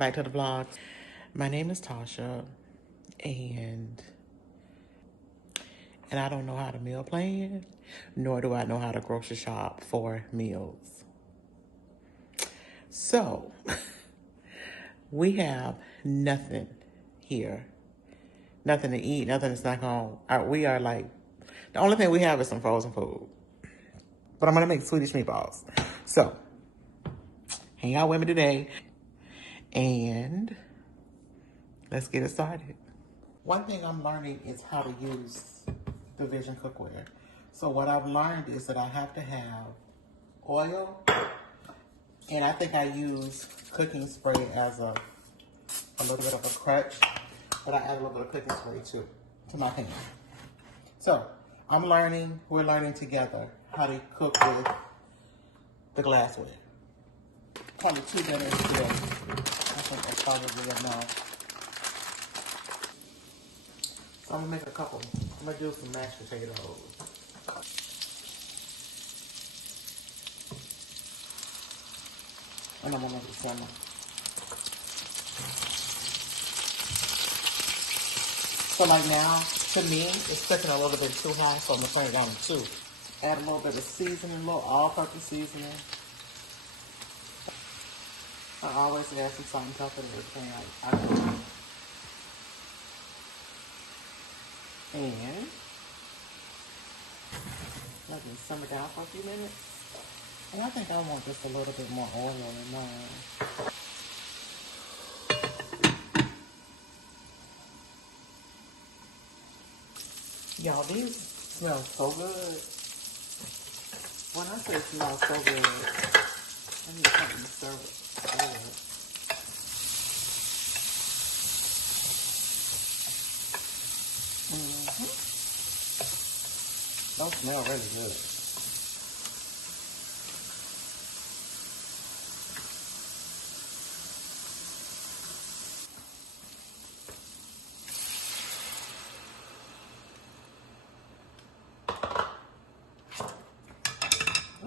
back to the vlog. My name is Tasha, and I don't know how to meal plan, nor do I know how to grocery shop for meals. So, we have nothing here. Nothing to eat, nothing to snack on. We are like, the only thing we have is some frozen food. But I'm going to make Swedish meatballs. So, hang out with me today, and let's get it started. One thing I'm learning is how to use the Vision cookware. So what I've learned is that I have to have oil, and I think I use cooking spray as a little bit of a crutch, but I add a little bit of cooking spray too to my pan. So we're learning together how to cook with the glassware. Probably 2 dinners today. I think that's probably enough. So I'm gonna make a couple. I'm gonna do some mashed potatoes. And I'm gonna make it simmer. So like now, to me, it's cooking a little bit too high, so I'm gonna turn it down to 2. Add a little bit of seasoning, a little all-purpose seasoning. I always add some salt and pepper to everything I do. And let me simmer down for a few minutes. And I think I want just a little bit more oil in mine. Y'all, these smell so good. When I say smell so good, I need something to serve it good. Those smell really good.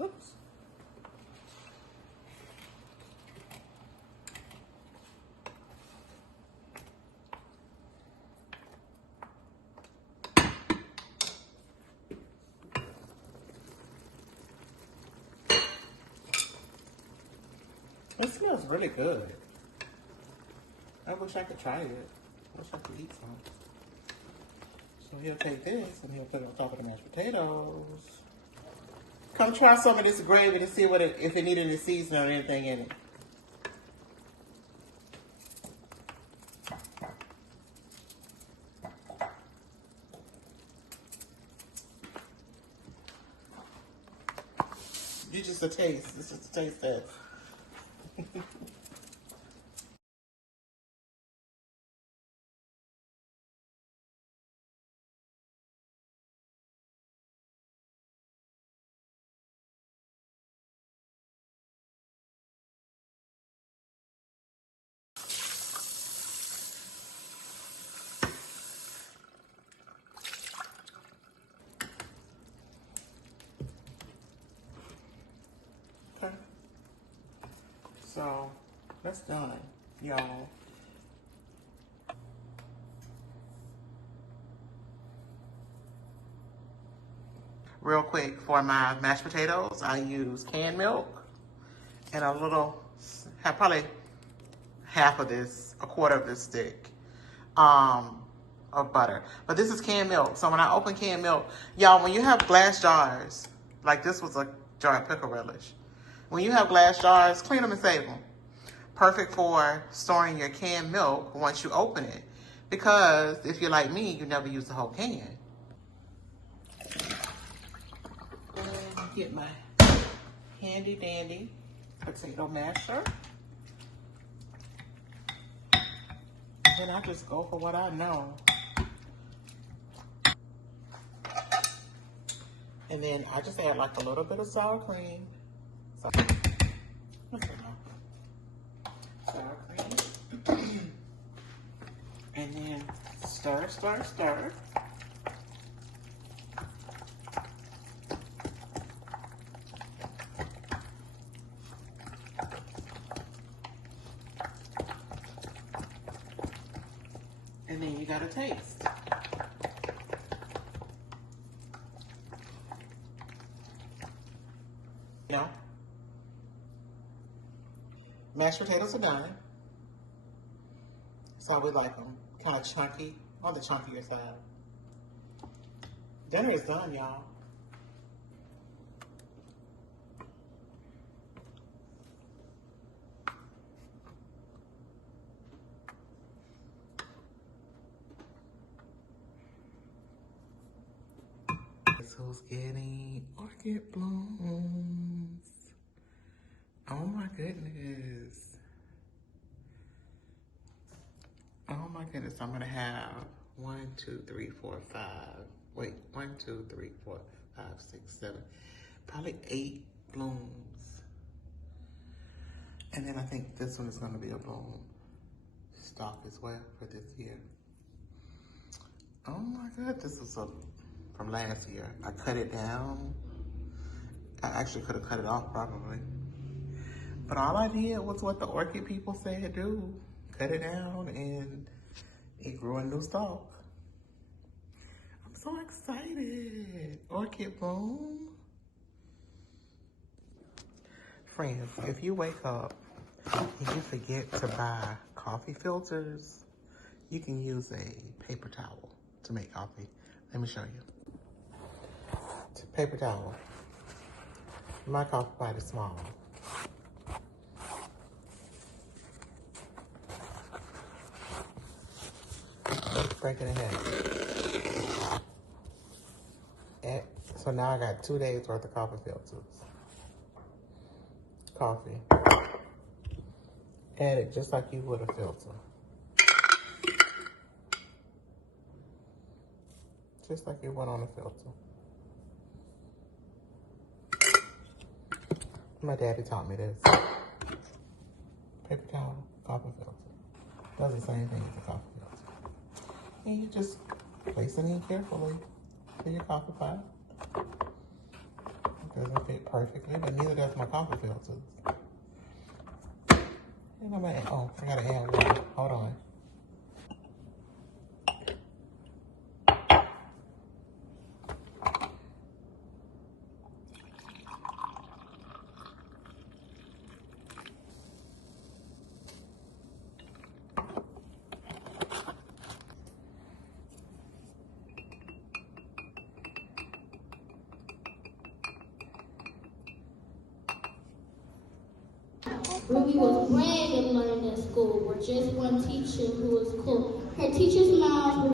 Oops. It smells really good. I wish I could try it. I wish I could eat some. So he'll take this and he'll put it on top of the mashed potatoes. Come try some of this gravy to see if it needed any seasoning or anything in it. You just a taste. This is a taste test. Okay. So that's done, y'all. Real quick, for my mashed potatoes, I use canned milk and probably half of this, a quarter of this stick of butter. But this is canned milk. So when I open canned milk, y'all, when you have glass jars, like this was a jar of pickle relish. When you have glass jars, clean them and save them. Perfect for storing your canned milk once you open it. Because if you're like me, you never use the whole can. Get my handy dandy potato masher. And then I just go for what I know. And then I just add like a little bit of sour cream. Sour cream. And then stir, stir, stir. And then you gotta taste. You know, mashed potatoes are done. So we like them kind of chunky, on the chunkier side. Dinner is done, y'all. Guess who's getting orchid blooms? Oh my goodness. Oh my goodness, I'm gonna have 1, 2, 3, 4, 5. Wait, 1, 2, 3, 4, 5, 6, 7. Probably 8 blooms. And then I think this one is gonna be a bloom stalk as well for this year. Oh my God, this is from last year. I cut it down. I actually could have cut it off probably. But all I did was what the orchid people said do. Cut it down and it grew a new stalk. I'm so excited. Orchid bloom. Friends, if you wake up and you forget to buy coffee filters, you can use a paper towel to make coffee. Let me show you. It's a paper towel. My coffee pot is small. Break it in half. So now I got 2 days worth of coffee filters. Coffee. Add it just like you would a filter. Just like you would on a filter. My daddy taught me this. Paper towel, coffee filter. Does the same thing as a coffee filter. And you just place it in carefully to your coffee pot. It doesn't fit perfectly, but neither does my coffee filters. And I'm gonna add, oh, I gotta add water. Hold on. Ruby was brave and learned at school with just one teacher who was cool. Her teacher's mouth